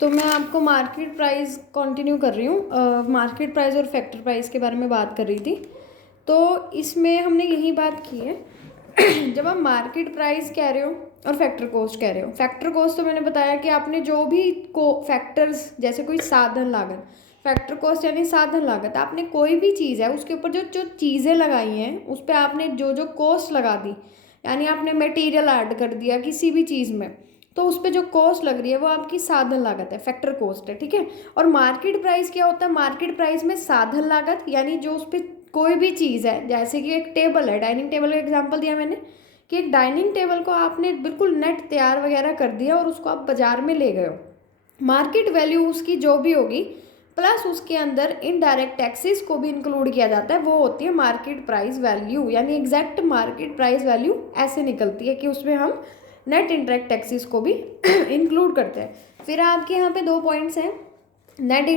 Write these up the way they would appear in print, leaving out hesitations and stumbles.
तो मैं आपको मार्केट प्राइस कंटिन्यू कर रही हूँ। मार्केट प्राइस और फैक्टर प्राइस के बारे में बात कर रही थी। तो इसमें हमने यही बात की है जब आप मार्केट प्राइस कह रहे हो और फैक्टर कॉस्ट कह रहे हो। फैक्टर कॉस्ट तो मैंने बताया कि आपने जो भी को फैक्टर्स जैसे कोई साधन लागत, फैक्टर कॉस्ट यानी साधन लागत, आपने कोई भी चीज़ है उसके ऊपर जो जो चीज़ें लगाई हैं उस पर आपने जो जो कॉस्ट लगा दी, यानी आपने मटेरियल ऐड कर दिया किसी भी चीज़ में, तो उस पर जो कॉस्ट लग रही है वो आपकी साधन लागत है, फैक्टर कॉस्ट है। ठीक है। और मार्केट प्राइस क्या होता है? मार्केट प्राइस में साधन लागत यानी जो उस पर कोई भी चीज़ है, जैसे कि एक टेबल है, डाइनिंग टेबल का एग्जांपल दिया मैंने कि एक डाइनिंग टेबल को आपने बिल्कुल नेट तैयार वगैरह कर दिया और उसको आप बाजार में ले गए हो। मार्केट वैल्यू उसकी जो भी होगी प्लस उसके अंदर इनडायरेक्ट टैक्सेस को भी इंक्लूड किया जाता है, वो होती है मार्केट प्राइस वैल्यू। यानी एग्जैक्ट मार्केट प्राइस वैल्यू ऐसे निकलती है कि उसमें हम नेट इंटरेक्ट टैक्सेस को भी इंक्लूड करते हैं। फिर आपके यहाँ पे दो पॉइंट्स हैं, नेट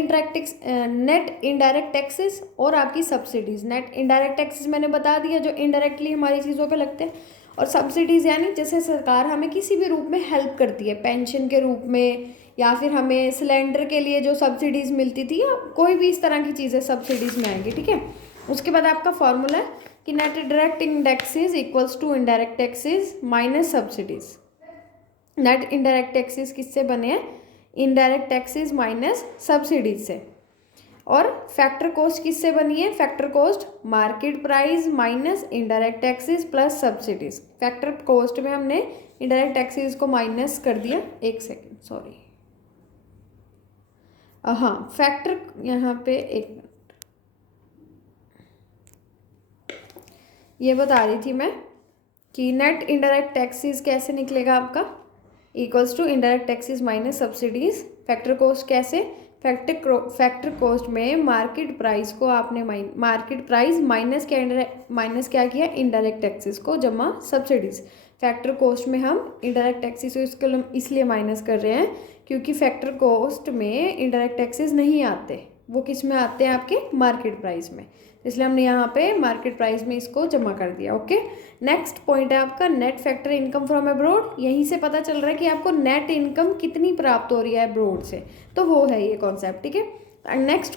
इनडायरेक्ट टैक्सेस और आपकी सब्सिडीज़। नेट इनडायरेक्ट टैक्सेस मैंने बता दिया जो इनडायरेक्टली हमारी चीज़ों पे लगते हैं, और सब्सिडीज़ यानी जैसे सरकार हमें किसी भी रूप में हेल्प करती है, पेंशन के रूप में, या फिर हमें सिलेंडर के लिए जो सब्सिडीज़ मिलती थी, या कोई भी इस तरह की चीज़ें सब्सिडीज़ में आएंगी। ठीक है। उसके बाद आपका फॉर्मूला है कि net direct taxes equals to indirect taxes minus subsidies. Net indirect taxes किससे बने हैं? इनडायरेक्ट टैक्सेस माइनस सब्सिडीज से। और फैक्टर कॉस्ट किससे बनी है? Factor cost market price minus indirect taxes plus subsidies. Factor cost में हमने इनडायरेक्ट टैक्सेस को माइनस कर दिया। एक सेकेंड, सॉरी, हाँ फैक्टर यहाँ पे एक मिनट, ये बता रही थी मैं कि नेट इनडायरेक्ट टैक्सेस कैसे निकलेगा आपका, equals to indirect taxes minus subsidies. Factor cost कैसे? फैक्टर कॉस्ट में मार्केट प्राइस को आपने मार्केट प्राइस माइनस क्या किया? इनडायरेक्ट टैक्सेस को जमा सब्सिडीज। फैक्टर कॉस्ट में हम इनडायरेक्ट टैक्सेस को इसलिए माइनस कर रहे हैं क्योंकि फैक्टर कॉस्ट में इनडायरेक्ट टैक्सेस नहीं आते, वो किस में आते हैं? आपके मार्केट प्राइस में। इसलिए हमने यहाँ पे मार्केट प्राइस में इसको जमा कर दिया। ओके। नेक्स्ट पॉइंट है आपका net factor income from abroad. यहीं से पता चल रहा है कि आपको नेट इनकम कितनी प्राप्त हो रही है अब्रॉड से, तो वो है ये कॉन्सेप्ट। ठीक है। नेक्स्ट